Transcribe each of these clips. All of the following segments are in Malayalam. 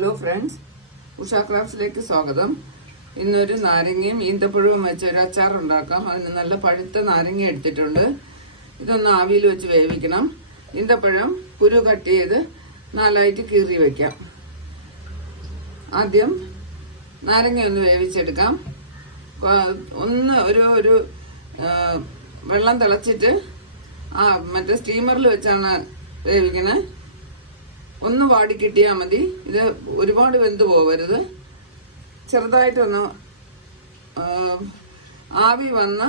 ഹലോ ഫ്രണ്ട്സ് ഉഷ ക്രാഫ്റ്റ്സിലേക്ക് സ്വാഗതം. ഇന്നൊരു നാരങ്ങയും ഈന്തപ്പഴവും വെച്ച് ഒരു അച്ചാർ ഉണ്ടാക്കാം. അതിന് നല്ല പഴുത്ത നാരങ്ങ എടുത്തിട്ടുണ്ട്. ഇതൊന്ന് ആവിയിൽ വെച്ച് വേവിക്കണം. ഈന്തപ്പഴം കുരു കട്ട് ചെയ്ത് നാലായിട്ട് കീറി വയ്ക്കാം ആദ്യം നാരങ്ങ ഒന്ന് വേവിച്ചെടുക്കാം. ഒന്ന് ഒരു ഒരു വെള്ളം തിളച്ചിട്ട് ആ മറ്റേ സ്റ്റീമറിൽ വെച്ചാണ് വേവിക്കണേ. ഒന്ന് വാടി കിട്ടിയാൽ മതി. ഇത് ഒരുപാട് വെന്ത് പോകരുത് ചെറുതായിട്ടൊന്ന് ആവി വന്ന്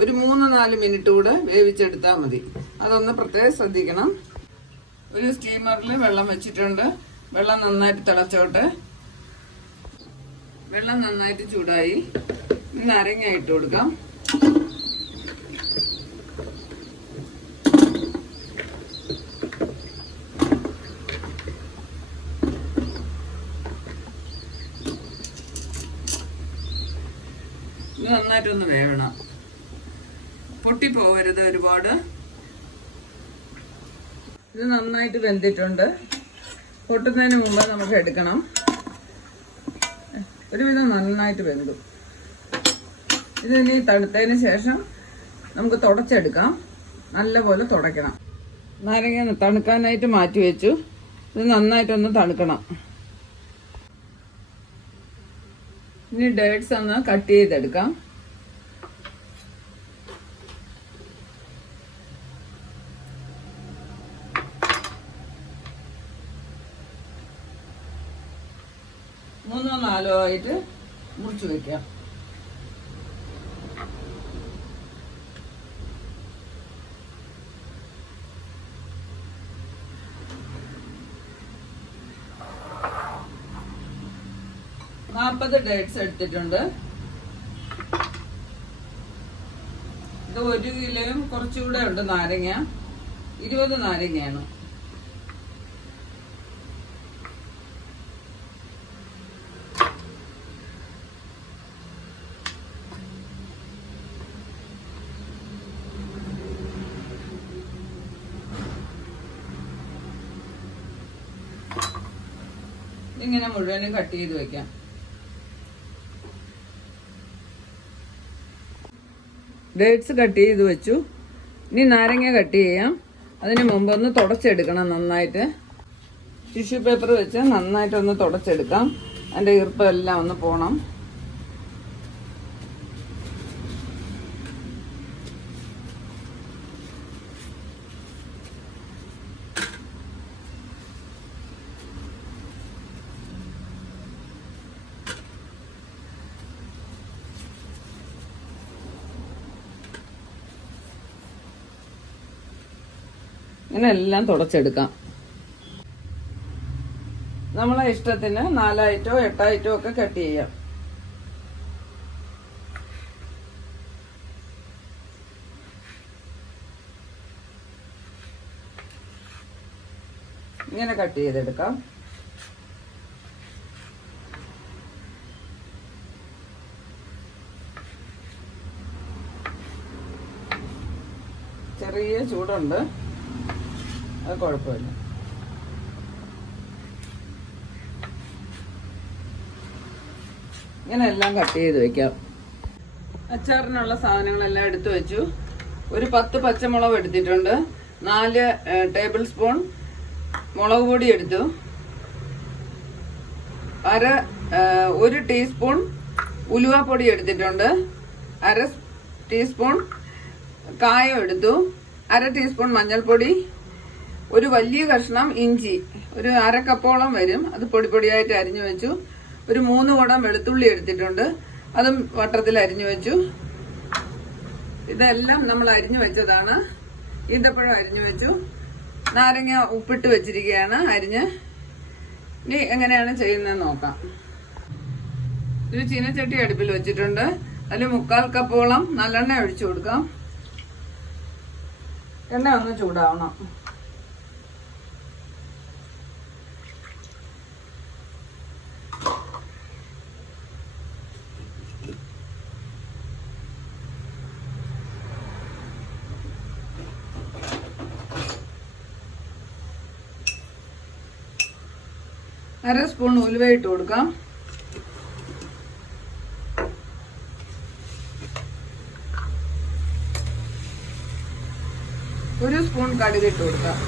ഒരു മൂന്ന് നാല് മിനിറ്റ് കൂടെ വേവിച്ചെടുത്താൽ മതി. അതൊന്ന് പ്രത്യേകം ശ്രദ്ധിക്കണം. ഒരു സ്റ്റീമറിൽ വെള്ളം വെച്ചിട്ടുണ്ട്. വെള്ളം നന്നായിട്ട് തിളച്ചോട്ടെ. വെള്ളം നന്നായിട്ട് ചൂടായി. ഇന്ന് നാരങ്ങ ഇട്ട് കൊടുക്കാം ഇത് നന്നായിട്ടൊന്ന് വേവണം. പൊട്ടിപ്പോവരുത് ഒരുപാട്. ഇത് നന്നായിട്ട് വെന്തിട്ടുണ്ട്. പൊട്ടുന്നതിന് മുമ്പ് നമുക്ക് എടുക്കണം. ഒരുവിധം നന്നായിട്ട് വെന്തു. ഇത് ഇനി തണുത്തതിന് ശേഷം നമുക്ക് തുടച്ചെടുക്കാം. നല്ലപോലെ തുടയ്ക്കണം. നാരങ്ങ തണുക്കാനായിട്ട് മാറ്റി വെച്ചു. ഇത് നന്നായിട്ടൊന്ന് തണുക്കണം. ഇനി ഡേറ്റ്സ് ഒന്ന് കട്ട് ചെയ്തെടുക്കാം. ആയിട്ട് മുറിച്ച് വെക്കാം നാൽപ്പത് ഡേറ്റ്സ് എടുത്തിട്ടുണ്ട്. ഇത് ഒരു കിലോയും കുറച്ചുകൂടെ ഉണ്ട് നാരങ്ങ. ഇരുപത് നാരങ്ങയാണ്. ഇങ്ങനെ മുഴുവനും കട്ട് ചെയ്ത് വെക്കാം. ഡേറ്റ്സ് കട്ട് ചെയ്ത് വെച്ചു. ഇനി നാരങ്ങ കട്ട് ചെയ്യാം. അതിന് മുമ്പ് ഒന്ന് തുടച്ചെടുക്കണം നന്നായിട്ട്. ടിഷ്യൂ പേപ്പർ വെച്ച് നന്നായിട്ടൊന്ന് തുടച്ചെടുക്കാം. അതിന്റെ ഈർപ്പം എല്ലാം ഒന്ന് പോണം. ഇങ്ങനെ എല്ലാം തുടച്ചെടുക്കാം. നമ്മളെ ഇഷ്ടത്തിന് നാലായിട്ടോ എട്ടായിട്ടോ ഒക്കെ കട്ട് ചെയ്യാം. ഇങ്ങനെ കട്ട് ചെയ്തെടുക്കാം. ചെറിയ ചൂടുണ്ട്. അത് കുഴപ്പമില്ല. ഇങ്ങനെ എല്ലാം കട്ട് ചെയ്ത് വെക്കാം. അച്ചാറിനുള്ള സാധനങ്ങളെല്ലാം എടുത്തു വെച്ചു. ഒരു പത്ത് പച്ചമുളക് എടുത്തിട്ടുണ്ട്. നാല് ടേബിൾ സ്പൂൺ മുളക് പൊടി എടുത്തു. അര ഒരു ടീസ്പൂൺ ഉലുവപ്പൊടി എടുത്തിട്ടുണ്ട്. അര ടീസ്പൂൺ കായം എടുത്തു. അര ടീസ്പൂൺ മഞ്ഞൾപ്പൊടി. ഒരു വലിയ കഷ്ണം ഇഞ്ചി. ഒരു അരക്കപ്പോളം കപ്പോളം വരും. അത് പൊടി പൊടിയായിട്ട് അരിഞ്ഞു വെച്ചു. ഒരു മൂന്ന് കുടം വെളുത്തുള്ളി എടുത്തിട്ടുണ്ട്. അതും വട്ടത്തിൽ അരിഞ്ഞു വെച്ചു. ഇതെല്ലാം നമ്മൾ അരിഞ്ഞു വെച്ചതാണ്. ഈന്തപ്പഴം അരിഞ്ഞു വെച്ചു. നാരങ്ങ ഉപ്പിട്ട് വെച്ചിരിക്കുകയാണ് അരിഞ്ഞ്. ഇനി എങ്ങനെയാണ് ചെയ്യുന്നത് നോക്കാം. ഒരു ചീനച്ചട്ടി അടുപ്പിൽ വെച്ചിട്ടുണ്ട്. അതിൽ മുക്കാൽ കപ്പോളം നല്ലെണ്ണ ഒഴിച്ചു കൊടുക്കാം. എണ്ണ ഒന്ന് ചൂടാവണം. അര സ്പൂൺ ഉലുവ ഇട്ട് കൊടുക്കാം. ഒരു സ്പൂൺ കടുക് ഇട്ട് കൊടുക്കാം.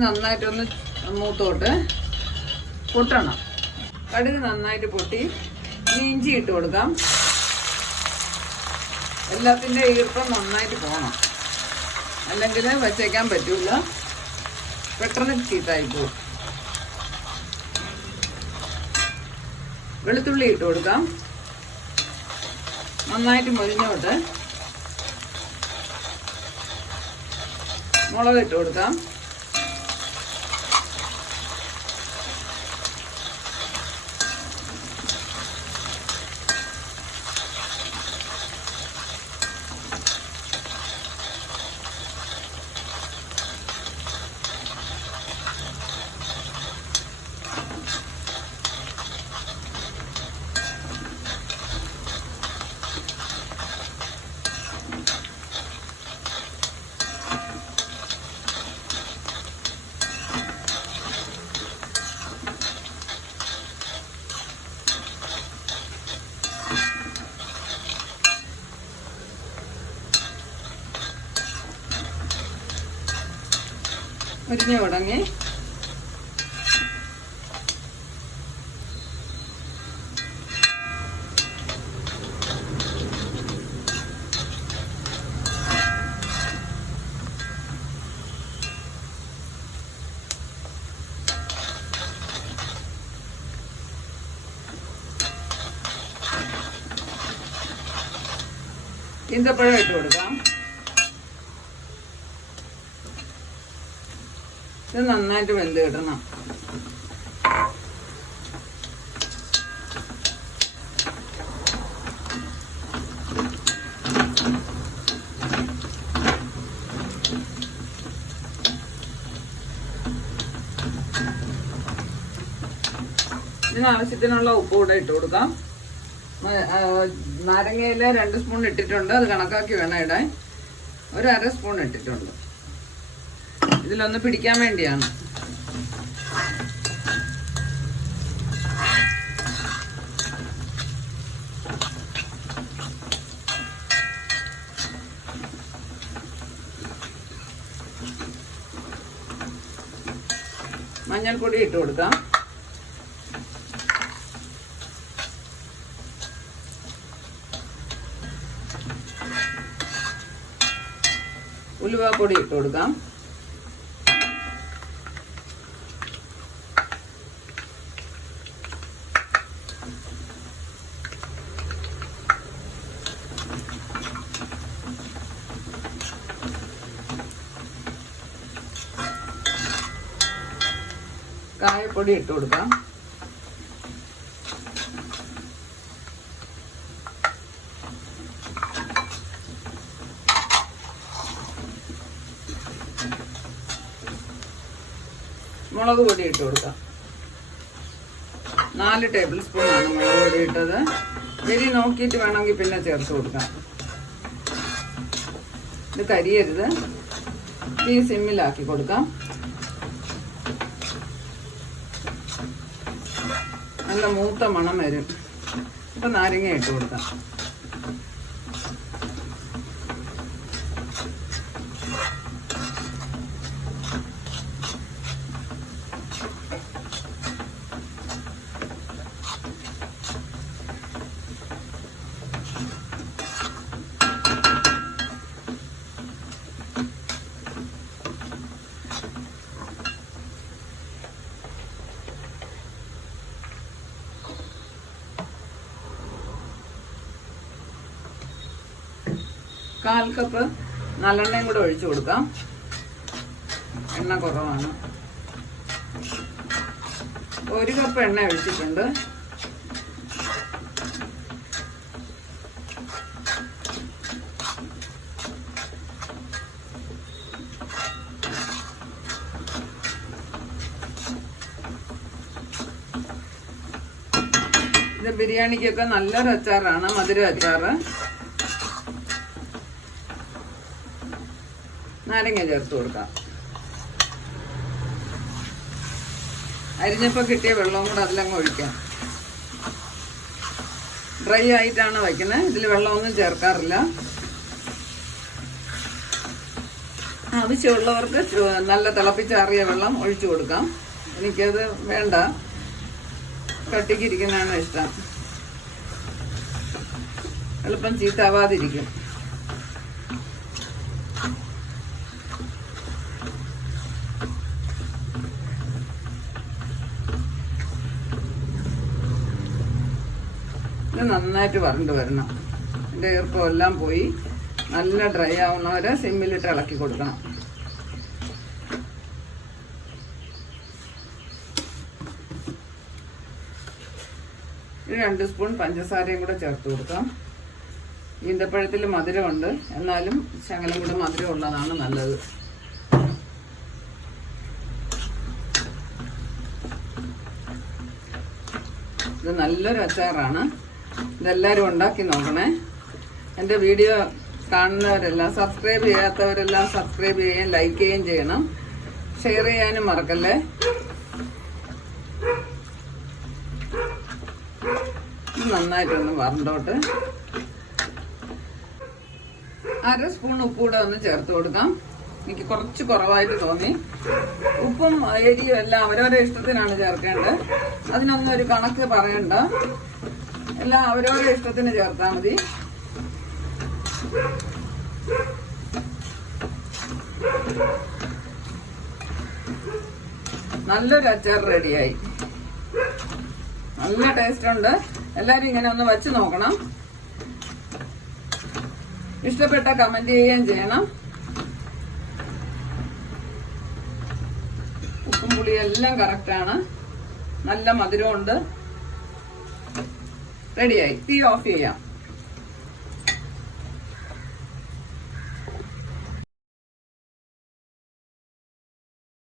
നന്നായിട്ടൊന്ന് മൂത്തോട്ട് പൊട്ടണം. കടുക് നന്നായിട്ട് പൊട്ടി. ഇഞ്ചി ഇട്ട് കൊടുക്കാം. എല്ലാത്തിന്റെ ഈർപ്പം നന്നായിട്ട് പോകണം അല്ലെങ്കിൽ വച്ചേക്കാൻ പറ്റൂല. പെട്ടെന്ന് ചീത്തായി പോകും വെളുത്തുള്ളി ഇട്ട് കൊടുക്കാം. നന്നായിട്ട് മുരിഞ്ഞോട്ട്. മുളക് ഇട്ട് കൊടുക്കാം. മുരിഞ്ഞു തുടങ്ങി ഈന്തപ്പഴം ഇട്ട് കൊടുക്കാം. ഇത് നന്നായിട്ട് വെന്ത് കിട്ടണം. ഇതിനാവശ്യത്തിനുള്ള ഉപ്പ് കൂടെ ഇട്ട് കൊടുക്കാം. നാരങ്ങയില രണ്ട് സ്പൂൺ ഇട്ടിട്ടുണ്ട്. അത് കണക്കാക്കി വേണം ഇടാൻ. ഒരു അര സ്പൂൺ ഇട്ടിട്ടുണ്ട്. ഇതിലൊന്ന് പിടിക്കാൻ വേണ്ടിയാണ്. മഞ്ഞൾപ്പൊടി ഇട്ട് കൊടുക്കാം. ഉലുവാപ്പൊടി ഇട്ട് കൊടുക്കാം. കായപ്പൊടി ഇട്ട് കൊടുക്കാം. മുളക് പൊടി ഇട്ട് കൊടുക്കാം. നാല് ടേബിൾ സ്പൂൺ ആണ് മുളക് പൊടി ഇട്ടത്. എരി നോക്കിയിട്ട് വേണമെങ്കിൽ പിന്നെ ചേർത്ത് കൊടുക്കാം. ഇത് കരിയരുത്. തീ സിമ്മിലാക്കി കൊടുക്കാം. നല്ല മൂത്ത മണം വരും. ഇപ്പൊ നാരങ്ങ ഇട്ട് കൊടുക്കാം. കാൽ കപ്പ് നല്ലെണ്ണയും കൂടെ ഒഴിച്ചു കൊടുക്കാം. എണ്ണ കുറവാണ്. ഒരു കപ്പ് എണ്ണ ഒഴിച്ചിട്ടുണ്ട്. ഇത് ബിരിയാണിക്കൊക്കെ നല്ലൊരു അച്ചാറാണ് മധുര അച്ചാറ്. നാരങ്ങ ചേർത്ത് കൊടുക്കാം. അരിഞ്ഞപ്പോൾ കിട്ടിയ വെള്ളവും കൂടെ അതിലങ്ങ് ഒഴിക്കാം. ഡ്രൈ ആയിട്ടാണ് വയ്ക്കുന്നത്. ഇതിൽ വെള്ളമൊന്നും ചേർക്കാറില്ല. ആവശ്യമുള്ളവർക്ക് നല്ല തിളപ്പിച്ചാറിയ വെള്ളം ഒഴിച്ചു കൊടുക്കാം. എനിക്കത് വേണ്ട. കട്ടിക്കിരിക്കുന്നതാണ് ഇഷ്ടം. എളുപ്പം ചീത്താവാതിരിക്കും. ഇത് നന്നായിട്ട് വരണ്ട് വരണം. ഇതിന്റെ ഈർപ്പം എല്ലാം പോയി. നല്ല ഡ്രൈ ആവുന്നവരെ സിമ്മിലിട്ട് ഇളക്കി കൊടുക്കണം. ഒരു രണ്ട് സ്പൂൺ പഞ്ചസാരയും കൂടെ ചേർത്ത് കൊടുക്കാം. ഈന്തപ്പഴത്തിൽ മധുരമുണ്ട്. എന്നാലും ശകലം കൂടെ മധുരം ഉള്ളതാണ് നല്ലത്. ഇത് നല്ലൊരു അച്ചാറാണ്. ഇതെല്ലാവരും ഉണ്ടാക്കി നോക്കണേ. എന്റെ വീഡിയോ കാണുന്നവരെല്ലാം സബ്സ്ക്രൈബ് ചെയ്യാത്തവരെല്ലാം സബ്സ്ക്രൈബ് ചെയ്യുകയും ലൈക്ക് ചെയ്യുകയും ചെയ്യണം. ഷെയർ ചെയ്യാനും മറക്കല്ലേ? നന്നായിട്ടൊന്ന് വറണ്ടോട്ട് അര സ്പൂൺ ഉപ്പ് കൂടെ ഒന്ന് ചേർത്ത് കൊടുക്കാം. എനിക്ക് കുറച്ച് കുറവായിട്ട് തോന്നി. ഉപ്പും എരിയും എല്ലാം അവരവരുടെ ഇഷ്ടത്തിനാണ് ചേർക്കേണ്ടത്. അതിനൊന്നും ഒരു കണക്ക് പറയണ്ട. എല്ലാം അവരവരുടെ ഇഷ്ടത്തിന് ചേർത്താൽ മതി. നല്ലൊരു അച്ചാർ റെഡിയായി. നല്ല ടേസ്റ്റ് ഉണ്ട് എല്ലാരും ഇങ്ങനെ ഒന്ന് വെച്ച് നോക്കണം. ഇഷ്ടപ്പെട്ട കമന്റ് ചെയ്യുകയും ചെയ്യണം. ഉപ്പും പുളിയും എല്ലാം കറക്റ്റാണ് നല്ല മധുരമുണ്ട്. റെഡിയായി തീ ഓഫ് ചെയ്യാം.